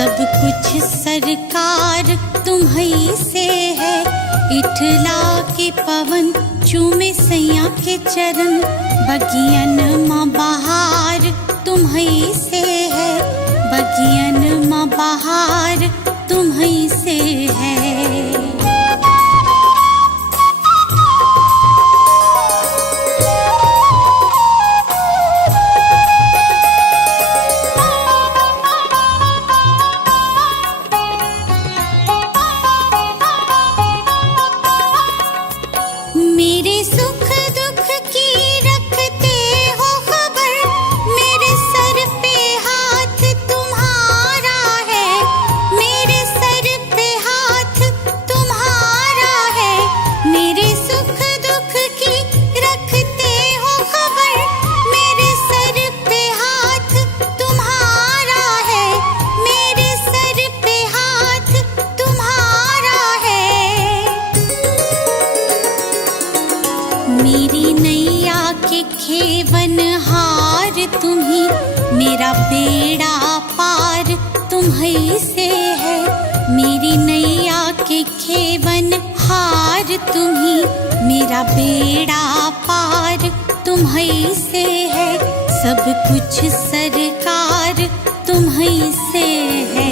सब कुछ सरकार तुम्हीं से है। इठला के पवन चूमे सैया के चरण, बगियन माँ बहार तुम्हीं से है। बगियन माँ बहार तुम्हीं से है। मेरे सुख दुख की रखते हो खबर, मेरे सर पे हाथ तुम्हारा है। मेरे सर पे हाथ तुम्हारा है। मेरे सुख दुख की रखते हो खबर, मेरे सर पे हाथ तुम्हारा है। मेरे सर पे हाथ तुम्हारा है। मेरी नैया के खेवन हार तुम्हीं, मेरा बेड़ा पार तुम्हीं से है। मेरी नैया के खेवन हार तुम्हीं, मेरा बेड़ा पार तुम्हीं से है। सब कुछ सरकार तुम्हीं से है।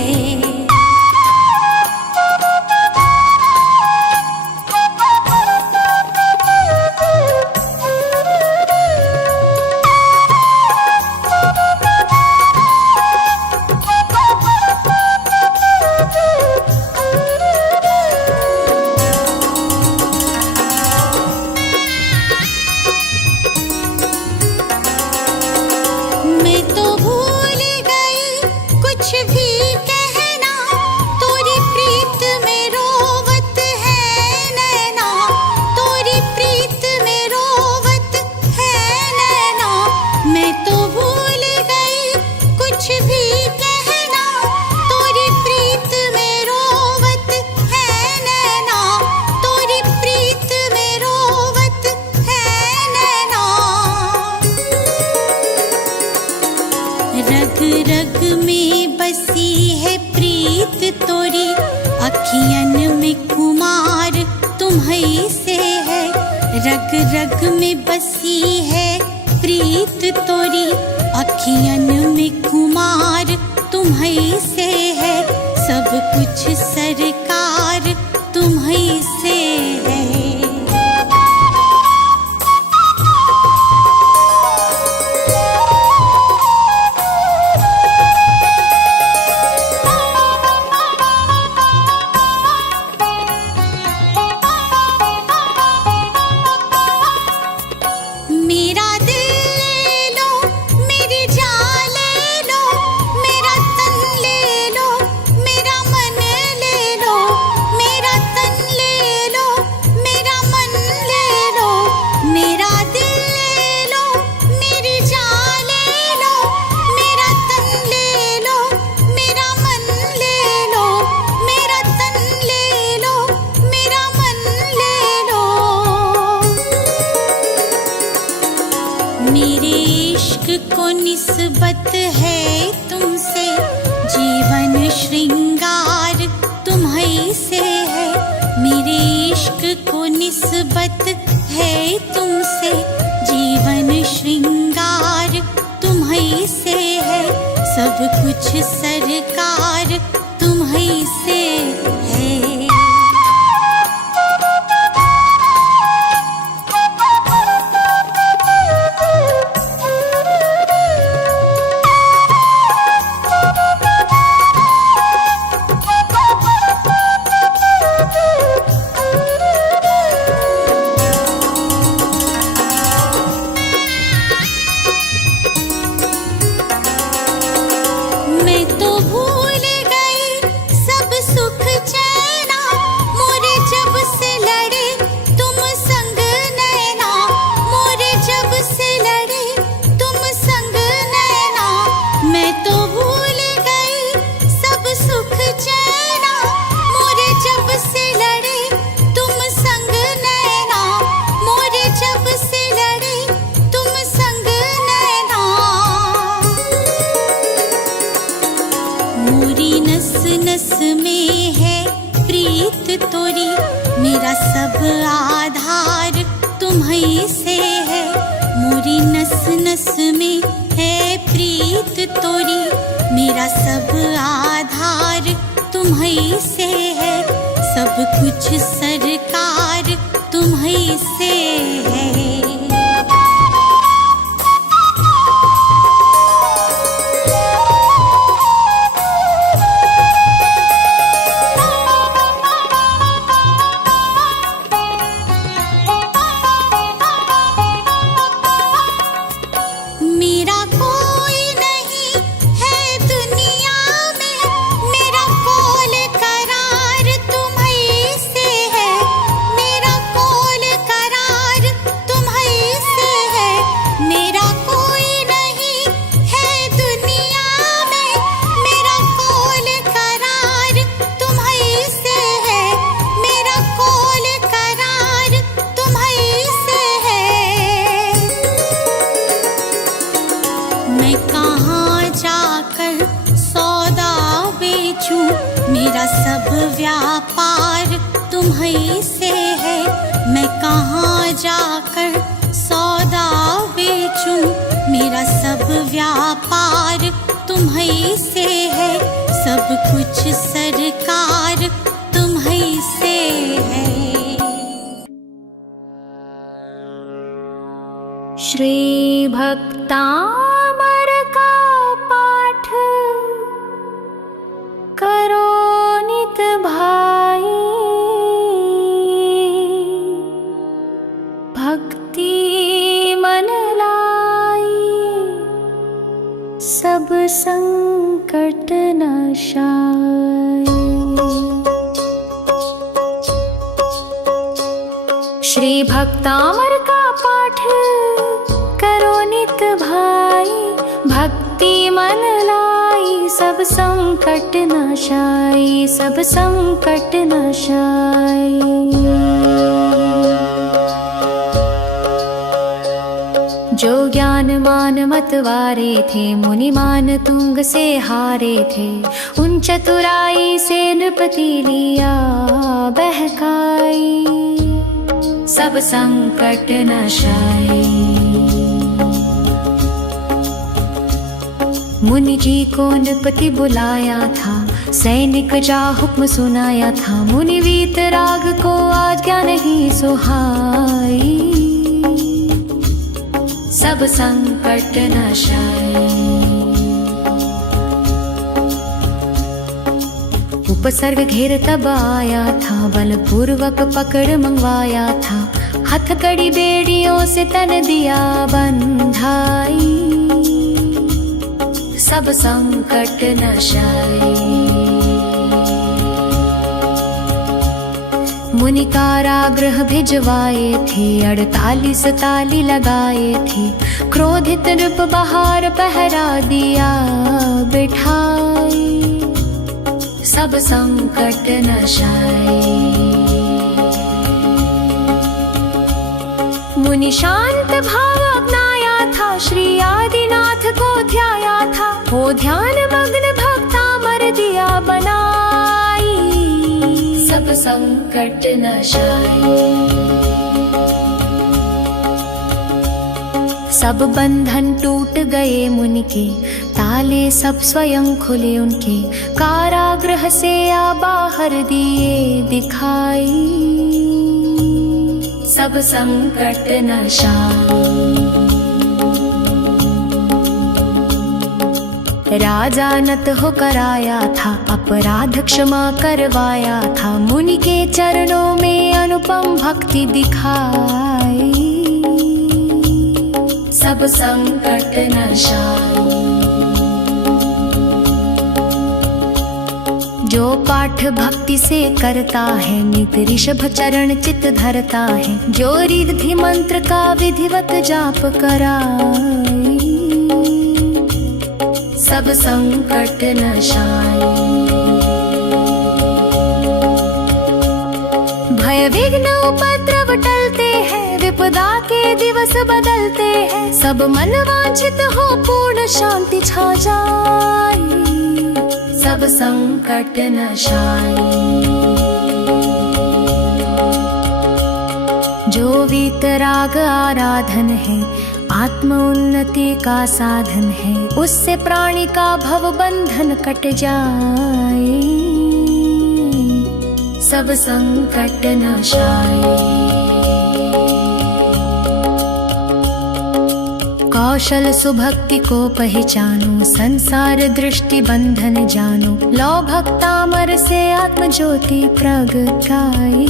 मैं तो भूल गई कुछ भी कहना, तोरी प्रीत में रोवत है नैना। तोरी प्रीत में रोवत है नैना। मैं तो भूल गई कुछ भी कहना, तोरी प्रीत में रोवत है नैना। तोरी प्रीत में रोवत है नैना। रग रग में बसी है प्रीत तोरी, अखियन में कुमार तुम्हीं से है। रग रग में बसी है प्रीत तोरी, अखियन में कुमार तुम्हीं से है। सब कुछ सरकार तुम्हीं से है। मेरा दिल ले लो, मेरी जान ले लो, मेरा तन ले लो, मेरा मन ले लो। मेरा तन ले लो, मेरा मन ले लो। मेरा दिल ले लो, मेरी जान ले लो, मेरा तन ले लो, मेरा मन ले लो। मेरा तन ले लो, मेरा मन ले लो। मेरे इश्क को निस्बत है तुमसे, जीवन श्रृंगार तुम्हीं से है। मेरे इश्क को निस्बत है तुमसे, जीवन श्रृंगार तुम्हीं से है। सब कुछ सरकार तुम्हीं से है। मैं तो भूल मोरी नस नस में है प्रीत तोरी, मेरा सब आधार तुम्हीं से है। मोरी नस नस में है प्रीत तोरी, मेरा सब आधार तुम्हीं से है। सब कुछ सरकार तुम्हीं से है। मेरा कोई नहीं है दुनिया में, मेरा कोल करार तुम्हीं से है। मेरा कोल करार तुम्हीं से है। मेरा कोई नहीं है दुनिया में, मेरा कोल करार तुम्हीं से है। मेरा कोल करार तुम्हीं से है। मैं कहाँ जाकर सौदा बेचूं, मेरा सब व्यापार तुम्हीं से है। मैं कहाँ जाकर सौदा बेचूं, मेरा सब व्यापार तुम्हीं से है। सब कुछ सरकार तुम्हीं से है। श्री भक्तामर का पाठ करो नित भाई, भक्ति मन लाई सब संकट नाशाई। श्री भक्तामर का पाठ करो नित भाई, भक्ति मन लाई सब संकट नाशाई। सब संकट नाशाई। जो ज्ञान मान मतवारे थे, मुनि मान तुंग से हारे थे। उन चतुराई से नृपति लिया बहकाई, सब संकट नाशाई। मुनि जी को नृपति बुलाया था, सैनिक जा हुक्म सुनाया था। मुनि वीतराग को आज्ञा नहीं सुहाई, सब संकट नाशाई। उपसर्ग घेर तब आया था, बलपूर्वक पकड़ मंगवाया था। हथकड़ी बेड़ियों से तन दिया बंधाई, सब संकट नाशाई। मुनि कारागृह भिजवाए थे, 48 ताली लगाए थे। क्रोधित नृप बाहर पहरा दिया बिठाई, सब संकट नाशाई। मुनि शांत भाव अपनाया था, श्री आदिनाथ को ध्याया था। हो ध्यान मग्न भक्ता मर दिया बनाई, सब संकट नाशाई। सब बंधन टूट गए मुनि के, ताले सब स्वयं खुले उनके। कारागृह से आ बाहर दिए दिखाई, सब संकट नाशाई। राजा नत होकर आया था, अपराध क्षमा करवाया था। मुनि के चरणों में अनुपम भक्ति दिखाई, सब संकट नाशाई। जो पाठ भक्ति से करता है, नित ऋषभ चरण चित धरता है। जो रिद्धि मंत्र का विधिवत जाप कराई, सब संकट नाशाई। भय विघ्न उपद्रव टलते हैं, विपदा के दिवस बदलते हैं। सब मन वांछित हो पूर्ण शांति छा जाए, सब संकट नशाई। जो वीतराग आराधन है, आत्म उन्नति का साधन है, उससे प्राणी का भव बंधन कट जाए। सब संकट नशाई। कौशल सुभक्ति को पहचानो, संसार दृष्टि बंधन जानो, लो भक्तामर से आत्म ज्योति प्रगटाई।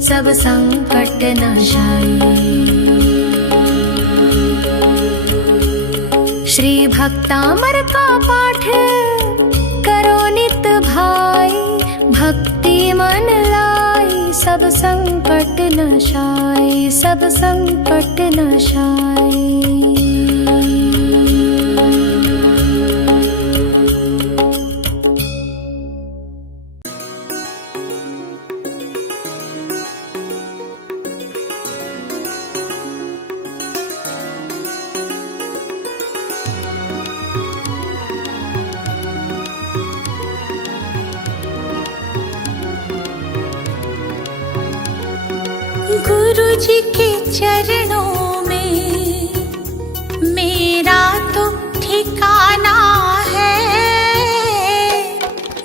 सब संकट नशाई। श्री भक्तामर का पाठ करो नित भाई, भक्ति मन लाई। सब संकट नशाई, सब संकट नशाई। गुरु जी के चरणों में मेरा तो ठिकाना है।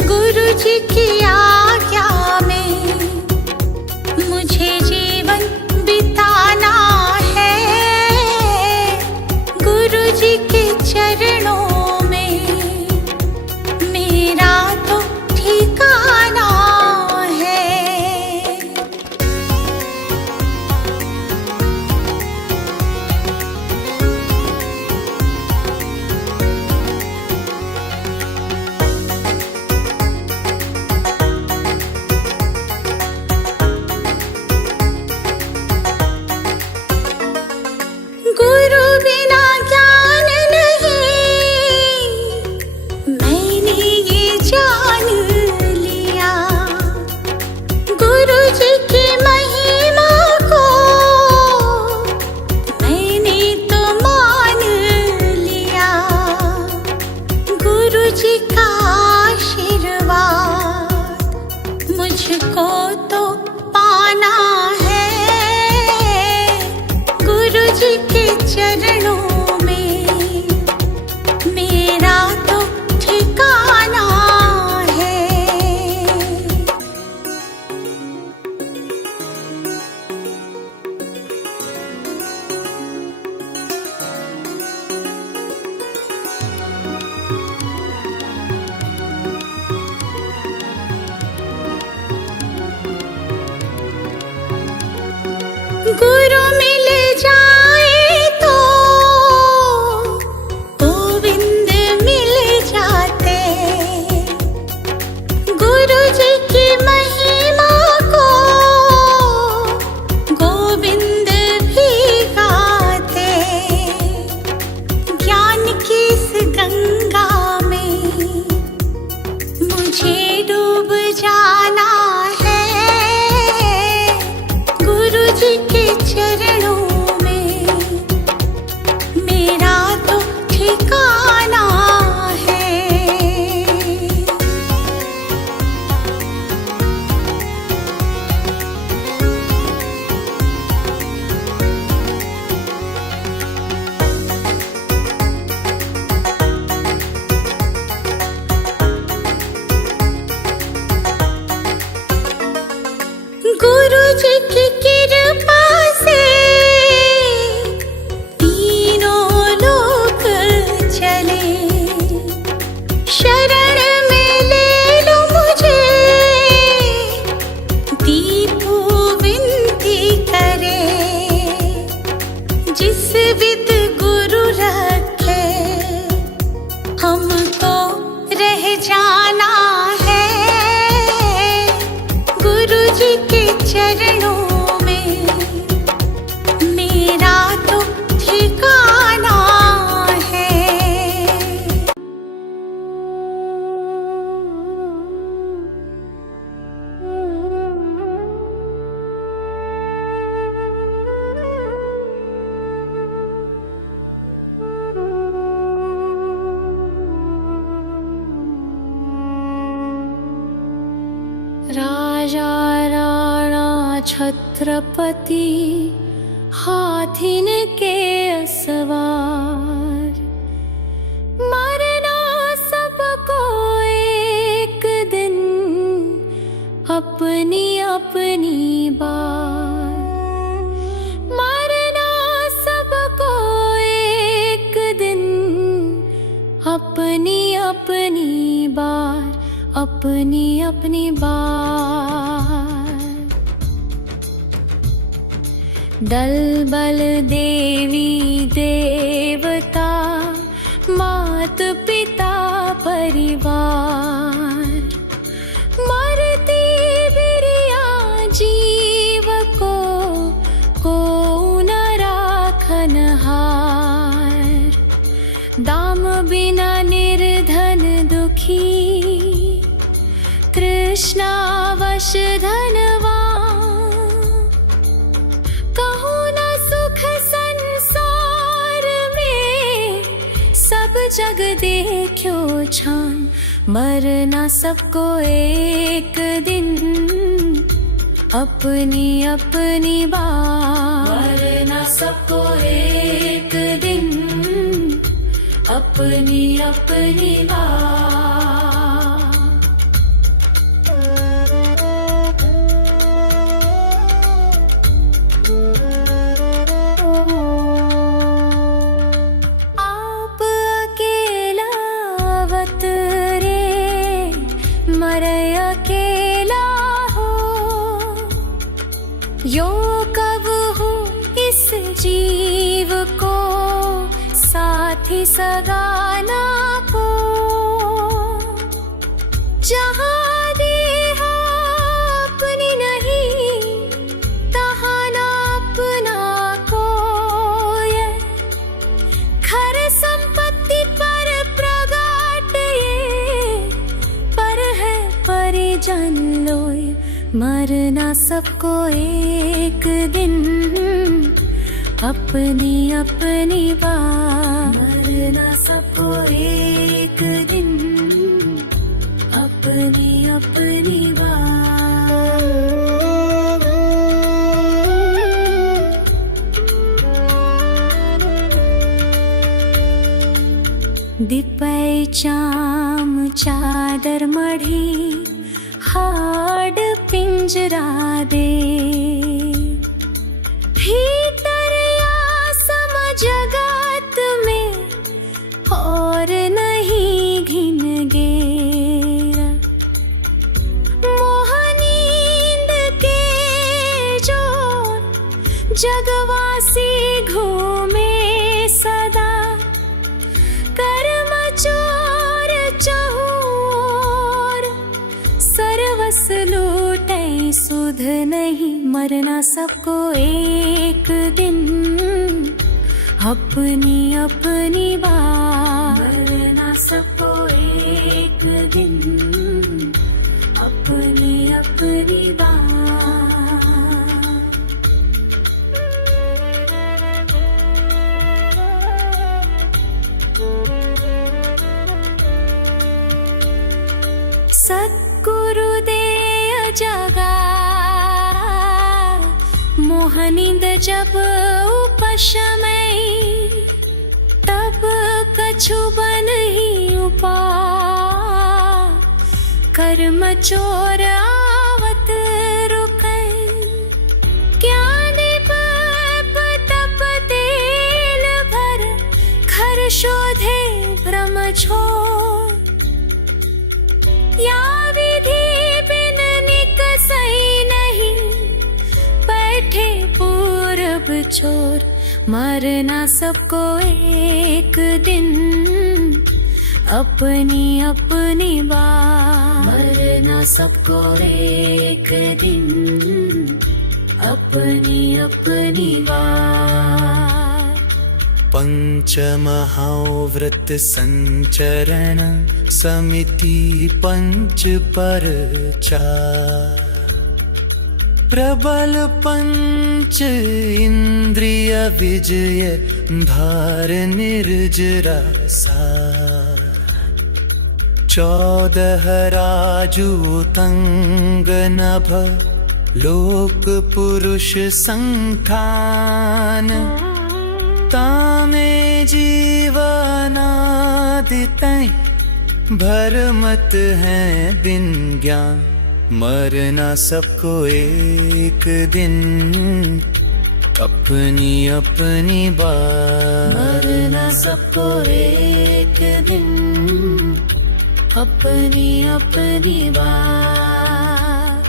गुरु जी की आज्ञा में मुझे जीवन बिताना है। गुरु जी के चरणों में मेरा तो ठिकाना है। गुरु बिना ज्ञान नहीं, मैंने ये जान लिया। गुरु जी की महिमा को मैंने तो मान लिया। गुरु जी का आशीर्वाद मुझको तो पाना है। गुरु जी के चरणों में मेरा तो ठिकाना है। गुरु मिल जाए तो गोविंद मिल जाते। गुरु जी की महिमा को गोविंद भी गाते। ज्ञान की इस गंगा में मुझे डूब जाना है। गुरु जी के चरणों में मेरा तो ठिकाना है। गुरु जी की कृपा से तीनों लोक चले। शरण में ले लो मुझे, दीपू विनती करे। जिस विद गुरु रखे हमको रह जाना है। गुरु जी के चरणों में मेरा तो ठिकाना है। राजा राणा छत्रपति हाथिन के असवार, मरना सबको एक दिन अपनी अपनी बार, मरना सबको एक दिन अपनी अपनी बार, अपनी अपनी बार। दल बल देवी देवता मात पिता परिवार, मरती बिरिया जीव को न राखनहार, दाम बिना निर्धन दुखी कृष्णावश धनवान, कहूँ न सुख संसार में सब जग देखो छान, मरना सबको एक दिन अपनी अपनी बार, मरना सबको एक दिन अपनी अपनी बार। आप अकेला अवतरे मरे अकेला हो, यो कब हो इस जीव को साथी सगाना को, जहाँ देहा अपनी नहीं तहाँ ना अपना कोई, खर संपत्ति पर प्रगाट ये पर है परिजन लोय, मरना सबको एक दिन अपनी अपनी बार, मरना सबको एक दिन अपनी अपनी बार। दिपै चाम चादर मढ़ी हाड पिंजरा दे, भीतर आसम जगत में और नहीं घिन गेरा, मोह नींद के जोर जगवासी घूमे सदा, कर्म चोर चहूर सर्वस लूटे सुध नहीं, मरना सबको एक दिन अपनी अपनी बार, मरना सबको एक दिन अपनी अपनी बार। सद्गुरुदेव जगा मोहनिंद जब उपशमय, तब कछु बन ही उपा, कर्म चोर आवत रुकै, ज्ञान तप तेल भर घर शोधे भ्रम छोड़, या विधि बिन निकसई नहीं बैठे पूरब छोर, मरना सबको एक दिन अपनी अपनी बार, मरना सबको एक दिन अपनी अपनी बार। पंचमहाव्रत संचरण समिति पंच पर चार, प्रबल पंच इंद्रिय विजय भार निर्जरा सार, 14 राजूतंग नभ लोक पुरुष संठान तामे जीवनादितै भरमत है बिन ज्ञान मरना सबको एक दिन अपनी अपनी बात मरना सबको एक दिन अपनी अपनी बात।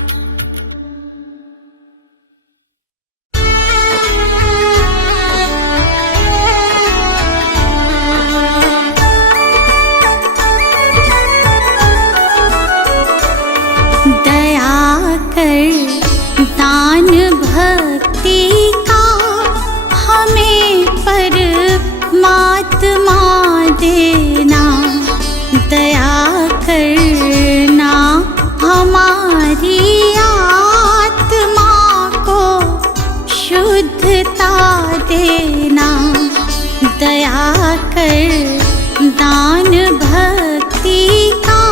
दया कर दान भक्ति का हमें परमात्मा देना। दया करना हमारी आत्मा को शुद्धता देना। दया कर दान भक्ति का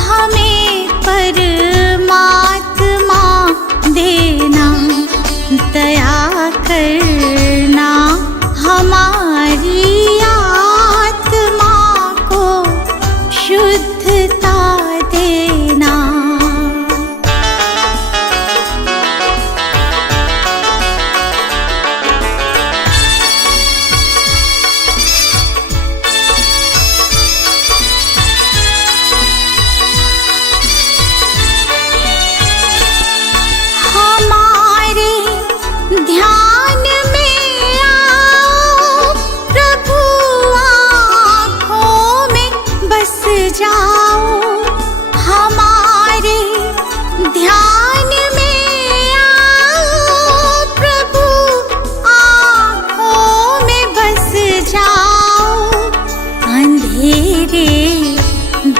हमें परमात्मा देना। दया करना हमारी आत्मा को शुद्धता देना। हमारे ध्यान में आओ प्रभु, आँखों में बस जाओ। हमारे ध्यान में आओ प्रभु, आँखों में बस जाओ। अंधेरे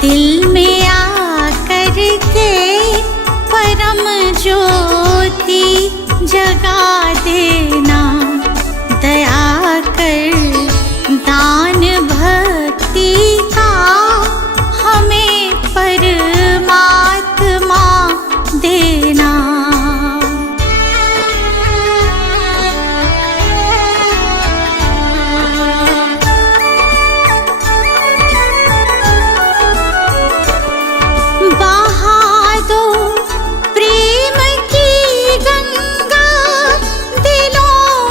दिल में आकर के परम ज्योति जगा देना। दया कर दान भक्ति का हमें परमात्मा देना। बहा दो प्रेम की गंगा दिलों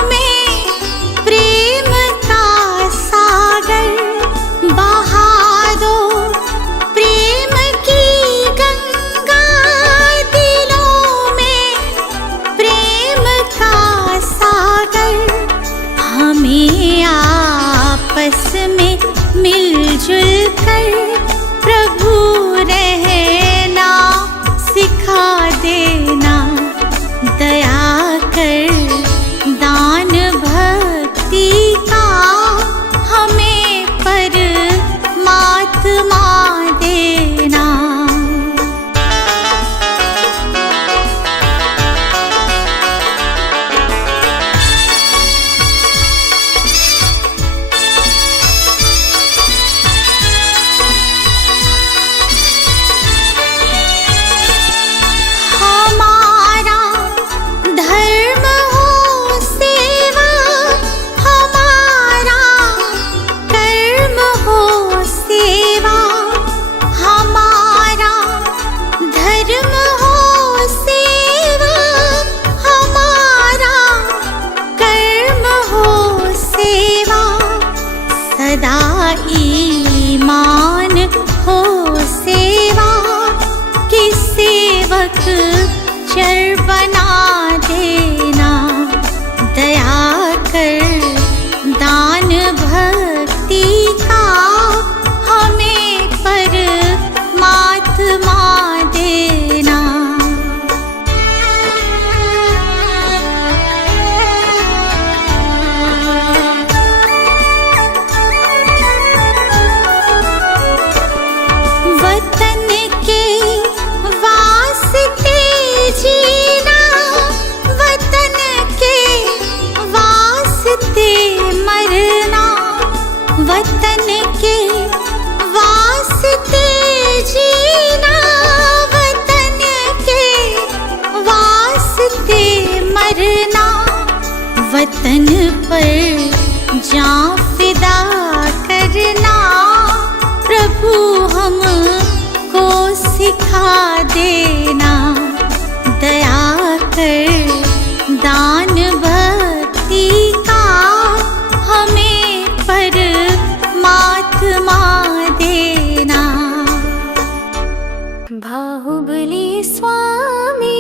बाहुबली स्वामी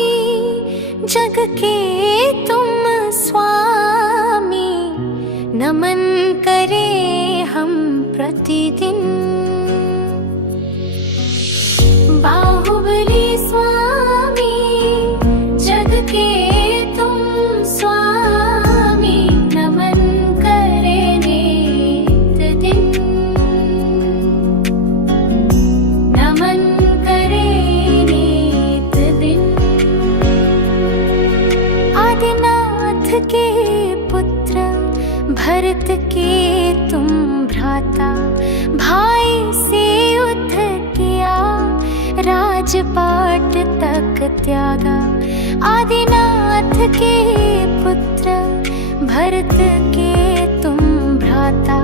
जग के तुम स्वामी, नमन करे हम प्रतिदिन। बाहुबली स्वामी जग के तुम स्वामी, नमन करे नित दिन, नमन करे नित दिन। आदिनाथ के पुत्र भरत के तुम भ्राता, भाई से युद्ध किया राजपाट तक त्यागा। आदिनाथ के पुत्र भरत के तुम भ्राता,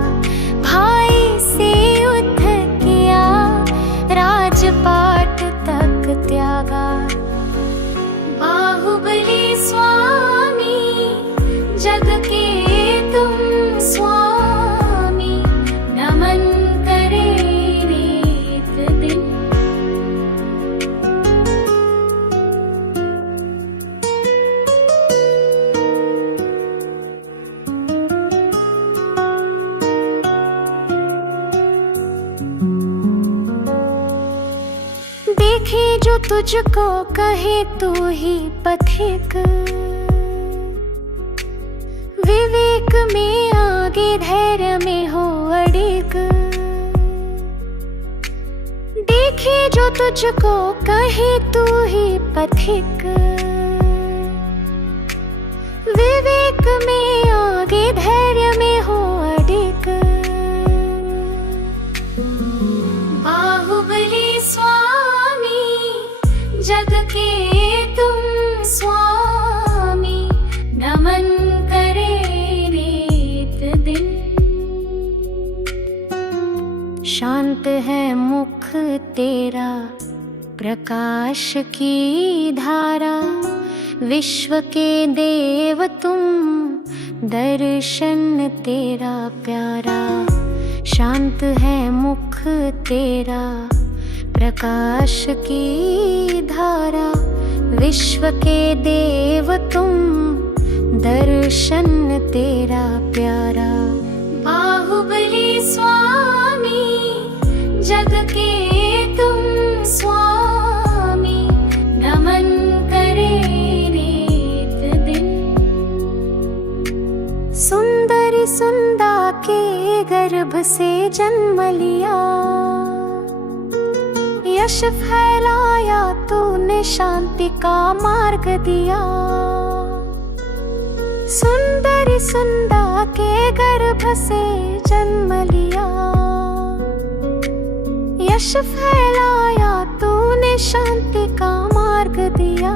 भाई से युद्ध किया राजपाट तक त्यागा। बाहुबली स्वामी जग के तुम स्वामी, नमन करे नित दिन। देखे जो तुझको कहे तू ही पथिक, विवेक में आगे धैर्य में हो अडिग। देखे जो तुझको कहे तू ही पथिक, विवेक में आगे धैर्य में हो अडिग। बाहुबली स्वामी जग के तुम स्वामी, नमन करे नित दिन। शांत है मुख तेरा प्रकाश की धारा, विश्व के देव तुम दर्शन तेरा प्यारा। शांत है मुख तेरा प्रकाश की धारा, विश्व के देव तुम दर्शन तेरा प्यारा। बाहुबली स्वामी जग के तुम स्वामी, नमन करे नित दिन। सुंदरी सुंदा के गर्भ से जन्म लिया, यश फैलाया तूने शांति का मार्ग दिया। सुंदरी सुंदा के गर्भ से जन्म लिया, यश फैलाया तूने शांति का मार्ग दिया।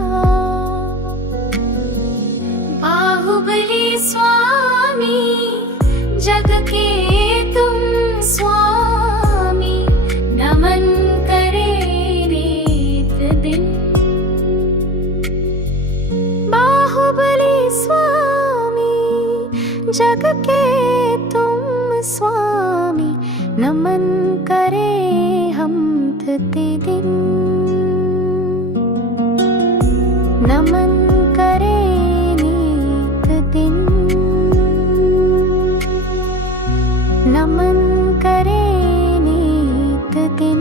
बाहुबली स्वामी जग के तुम स्वामी, नमन करे नित दिन। बाहुबली स्वामी जग के तुम स्वामी, नमन करे हम प्रतिदिन, नमन करे नित दिन, नमन करे नित दिन।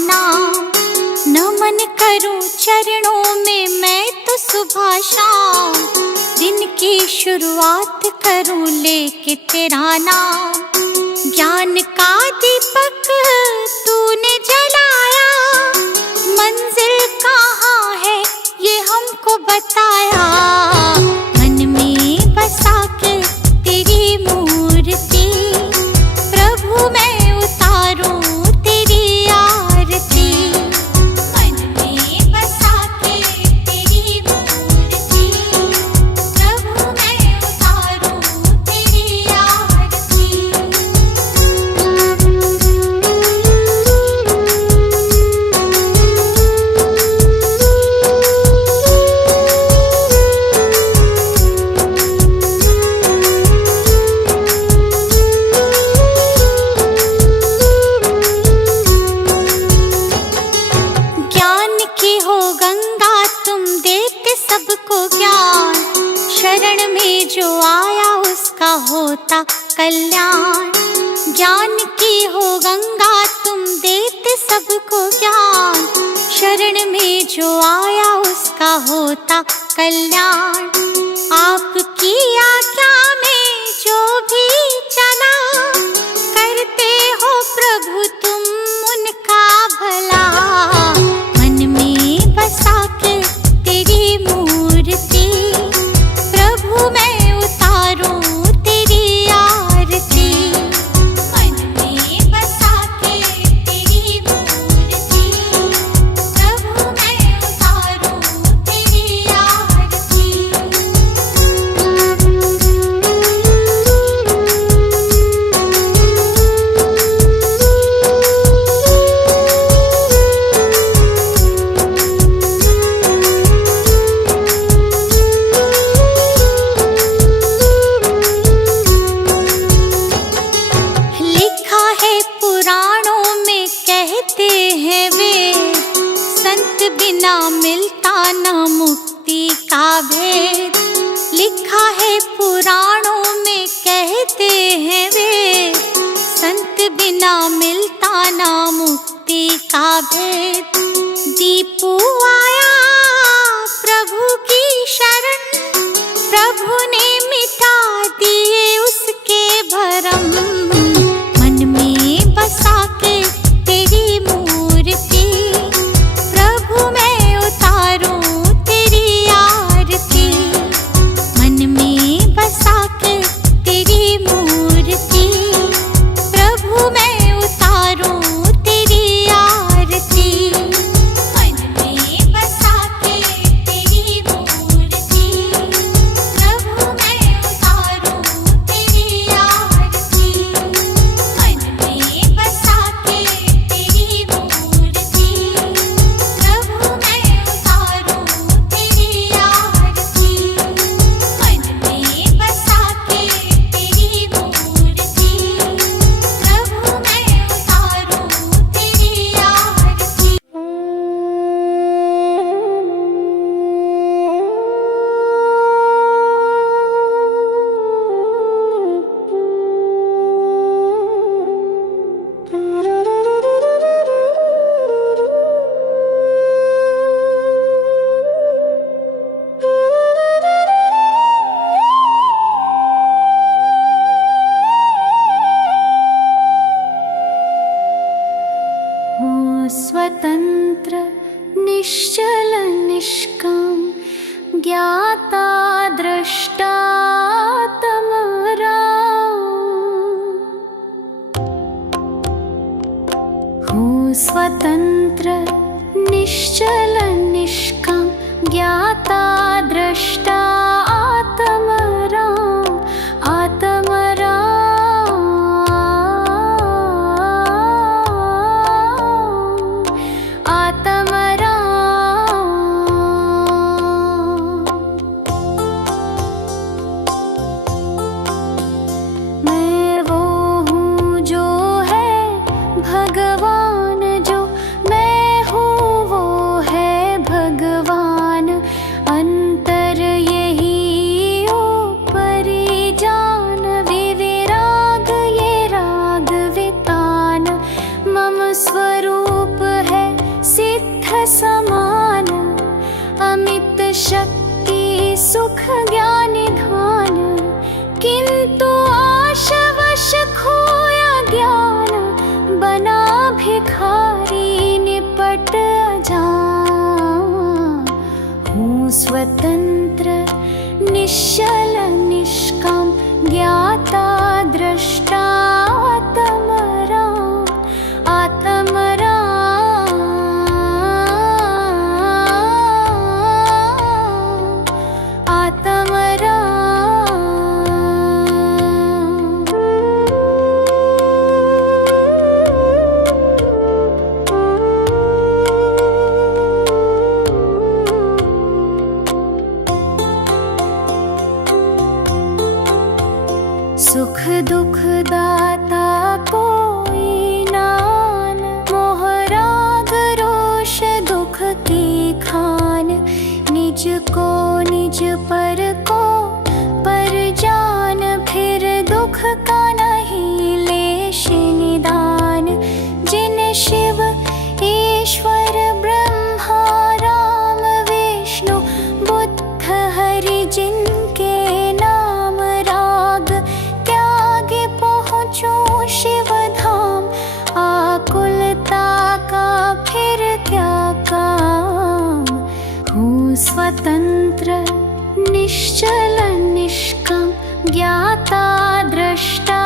नाम। नमन करूं चरणों में मैं तो सुबह शाम, दिन की शुरुआत करूं लेके तेरा नाम। ज्ञान का दीपक तूने जलाया, मंजिल कहाँ है ये हमको बताया। मन में बसा के तेरी मूर्ति, प्रभु मैं उतारूं तेरी आरती। मन में बसा के तेरी मूर्ति, प्रभु मैं उतारूं तेरी आरती। ज्ञान की हो गंगा तुम देते सबको ज्ञान, शरण में जो आया उसका होता कल्याण। ज्ञान की हो गंगा तुम देते सबको ज्ञान, शरण में जो आया उसका होता कल्याण। आपकी आज्ञा में जो भी चला, करते हो प्रभु तुम उनका भला। मन में बसा के तेरी मूर्ति, प्रभु मैं उतारूं तेरी आरती। मन में बसा के तेरी मूर्ति, प्रभु मैं उतारूं तेरी आरती। लिखा है पुराणों में कहते हैं वे, संत बिना मिलता ना मुक्ति का भेद। लिखा है पुराणों में कहते हैं वे, संत बिना मिलता ना मुक्ति का भेद। दीपू आया प्रभु की शरण, प्रभु ने मिटा दिए उसके भरम। मन में बसा के तेरी मूर्ति, प्रभु मैं उतारूं तेरी आरती। मन में बसा के तेरी मूर्ति, प्रभु मैं उतारूं तेरी आरती। मन में बसा के तेरी मूर्ति, प्रभु मैं उतारूं तेरी आरती। मन में बसा के तेरी मूर्ति, प्रभु मैं उतारूं तेरी आरती। मन में बसा के तेरी मूर्ति, प्रभु मैं उतारूं तेरी आरती। हो स्वतंत्र निश्चल निष्काम, ज्ञाता द्रष्टा तमराम। हो स्वतंत्र निश्चल निष्काम, ज्ञाता द्रष्टा आत्मराम। आत्मराम आत्मराम। मैं वो हूँ जो है भगवान, जो मैं हूँ वो है भगवान। अंतर यही ऊपरी जान, विविराग ये राग वितान। मम स्वरूप है स्वतंत्र निश्चल निष्काम ज्ञाता द्रष्टा आत्मराम आत्मराम सुख दुख दाता कोई नान मोह राग रोष दुख की खान निज को निज पर को पर जान फिर दुख का नहीं लेश निदान जिन शिव ईश्वर ब्रह्मा राम विष्णु बुद्ध हरि जिनके नाम राग त्यागे पहुँचो शिव धाम आकुलता का फिर क्या काम हूँ स्वतंत्र निश्चल निष्काम ज्ञाता द्रष्टा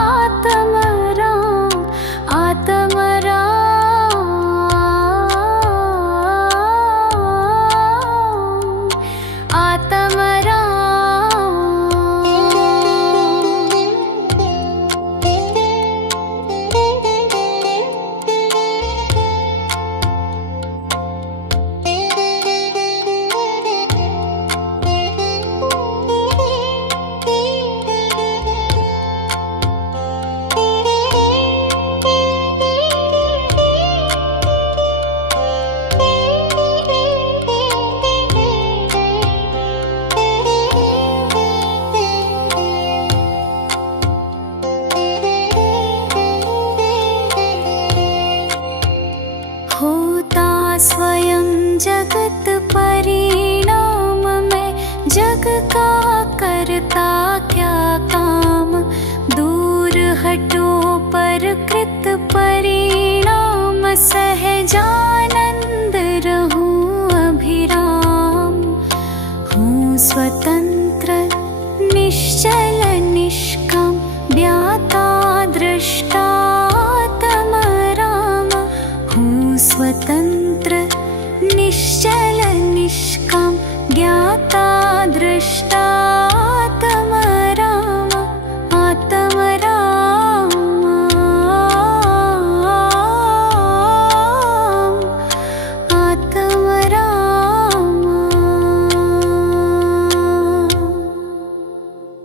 आत्मराम आत्मराम होता स्वयं जगत परिणाम में जग का करता क्या काम दूर हटो पर कृत परिणाम